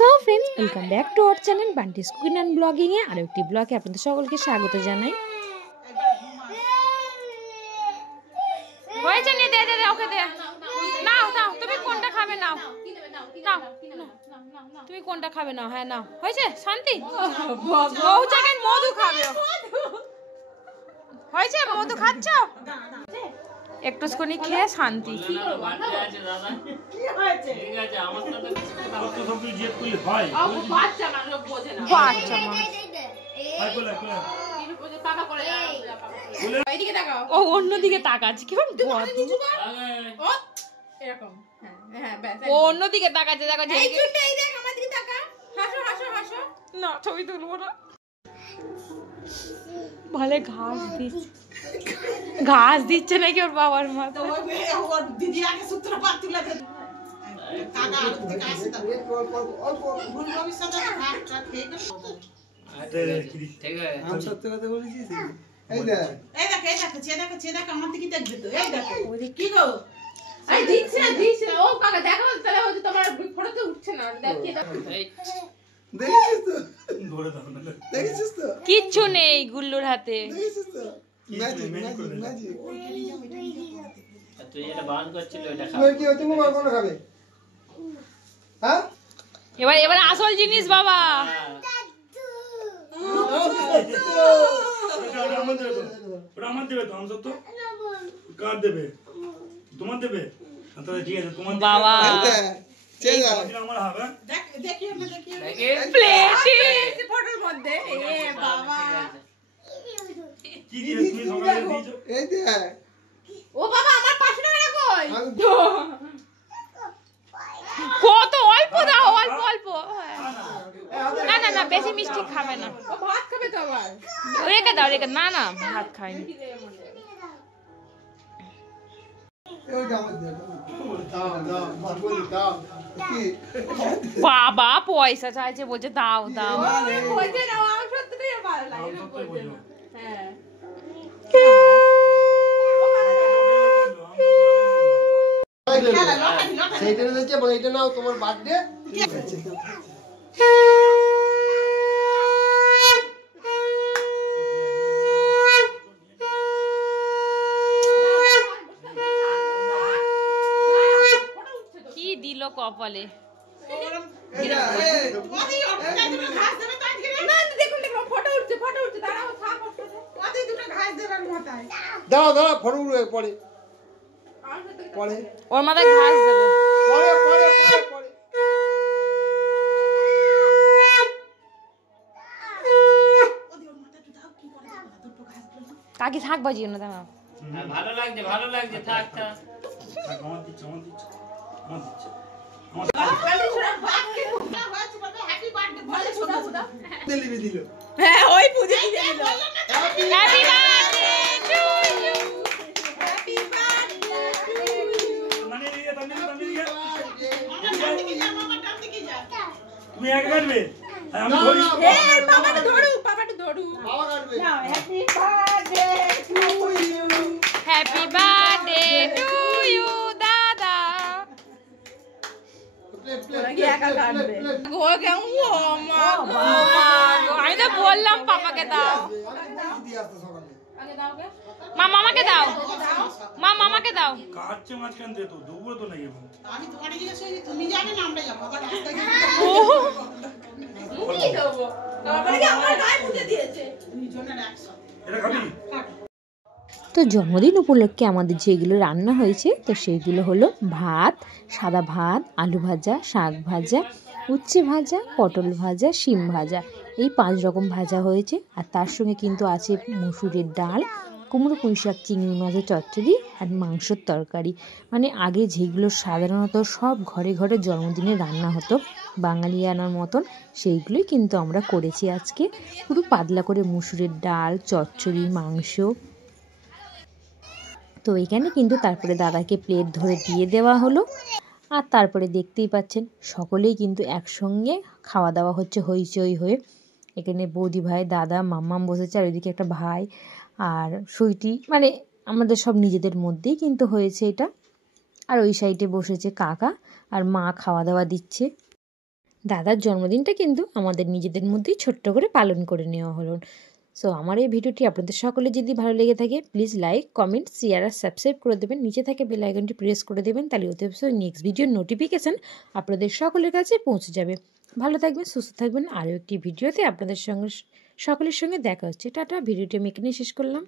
So friends, welcome back to our channel Bunty's cooking and blogging এ আরো একটি ব্লগে আপনাদের সকলকে স্বাগত জানাই। হয়েছে নিয়ে দে দে দে ওকে দে। নাও নাও, তুমি কোনটা খাবে? নাও নাও, তুমি কোনটা খাবে? নাও। হ্যাঁ নাও, হয়েছে শান্তি। বহু জায়গায় মধু খাবে। হয়েছে, মধু খাচ্ছ? একটু স্কুনি খেয়ে শান্তি। ও অন্যদিকে তাকাচ্ছে, কেমন ও অন্যদিকে তাকাচ্ছে। দেখো না, ছবি তুলবো না। ভালো ঘাস দিচ্ছে নাকি ওর বাবার মা? দিদি আগে সূত্র পাত তুলে দে। কাকা থেকে আসে তো ভুল ভবিষ্যতে খাটটা খেয়ে গেল। ঠিক আছে, আমি সত্যি কথা বলেছি। এই দেখ চেদা আমার দিকে দেখবে তো। এই দেখো কি গো, এই দিচ্ছে ও কাকা দেখো তাহলে হচ্ছে তোমার ফটোতে উঠছে না। দেখিয়ে দাও, দেখেছিস তো? ধরে দাও না, দেখেছিস তো? কিচ্ছু নেই গুল্লুর হাতে। দেখেছিস তো? ম্যাজিক। তুই এটা বান করছিল, এটা খাও। তুই কি তুমি কোন খাবে? হ্যাঁ, এবার আসল জিনিস বাবা। ওটা আমার দেবে তো, আমরা তো কার দেবে? তোমার দেবে? তাহলে ঠিক আছে, তোমার বাবা আমার হবে। দেখি প্লেটে ফটোর মধ্যে। এ বাবা কি দিয়েছ তুমি সকালে দিয়েছো? এই দেখ। ও বাবা, আমার 500 টাকা কই? কত অল্প দাও, অল্প। না না না, বেশি মিষ্টি খাবে না। ও ভাত খাবে তো আবার। রেখে দাও। না না, ভাত খাইনি। বাবা পয়সা চাইছে, বলছে দাও। সেইটা নাও, তোমার বার্থডে। কি দিল কপালে। দাঁড়া ফটো পরে ওর মাথায় ঘাস দেবে। কাকি থাক বাজিও না, দাঁড়াও। ভালো লাগছে থাক। হ্যাঁ, ওই পুজো দিয়ে দিল। Happy birthday to you, happy birthday to you. তুমি এক কাটবে, আমি ধরি। এই বাবাটা ধরু। বাবা কাটবে। নাও, happy birthday to you, happy birthday to you দাদা। আমি তো বললাম পাপাকে দাও। মামাকে দাও। মামাকে দাও। কাচ্চে মাঝখান দিয়ে তো দুপুরে তো নাকি আমি তোমাকে জিজ্ঞেস করি, তুমি যাবে না আমরা যাবো? আবার রাস্তায় গিয়ে মুড়ি দেবো। তারপরে কি আমার গায়ে মুড়ে দিয়েছে দুইজনের একসাথে। এটা খাবি? তো জন্মদিন উপলক্ষে আমাদের যেগুলো রান্না হয়েছে, তো সেইগুলো হলো ভাত, সাদা ভাত, আলু ভাজা, শাক ভাজা, উচ্ছে ভাজা, পটল ভাজা, শিম ভাজা। এই 5 রকম ভাজা হয়েছে। আর তার সঙ্গে কিন্তু আছে মসুরের ডাল, কুমড়ো পুঁই শাক, চিংড়ি মাছের চচ্চড়ি আর মাংসর তরকারি। মানে আগে যেগুলো সাধারণত সব ঘরে ঘরে জন্মদিনে রান্না হতো বাঙালিয়ানার মতন, সেইগুলোই কিন্তু আমরা করেছি আজকে। পুরো পাতলা করে মসুরের ডাল, চচ্চড়ি, মাংস। তো এখানে কিন্তু তারপরে দাদাকে প্লেট ধরে দিয়ে দেওয়া হলো। আর তারপরে দেখতেই পাচ্ছেন সকলেই কিন্তু একসঙ্গে খাওয়া দাওয়া হচ্ছে হইচই হয়ে। এখানে বৌদি ভাই, দাদা, মাম্মাম বসেছে, আর ওইদিকে একটা ভাই আর সুইটি। মানে আমাদের সব নিজেদের মধ্যেই কিন্তু হয়েছে এটা। আর ওই সাইডে বসেছে কাকা আর মা খাওয়া দাওয়া দিচ্ছে। দাদার জন্মদিনটা কিন্তু আমাদের নিজেদের মধ্যেই ছোট্ট করে পালন করে নেওয়া হলো। সো আমার এই ভিডিওটি আপনাদের সকলে যদি ভালো লেগে থাকে প্লিজ লাইক, কমেন্ট, শেয়ার আর সাবস্ক্রাইব করে দেবেন। নিচে থাকে বেল আইকনটি প্রেস করে দেবেন, তাহলে অতি অবশ্যই নেক্সট ভিডিওর নোটিফিকেশান আপনাদের সকলের কাছে পৌঁছে যাবে। ভালো থাকবেন, সুস্থ থাকবেন। আরও একটি ভিডিওতে আপনাদের সঙ্গে সকলের সঙ্গে দেখা হচ্ছে। টাটা, ভিডিওটি আমি এখানেই শেষ করলাম।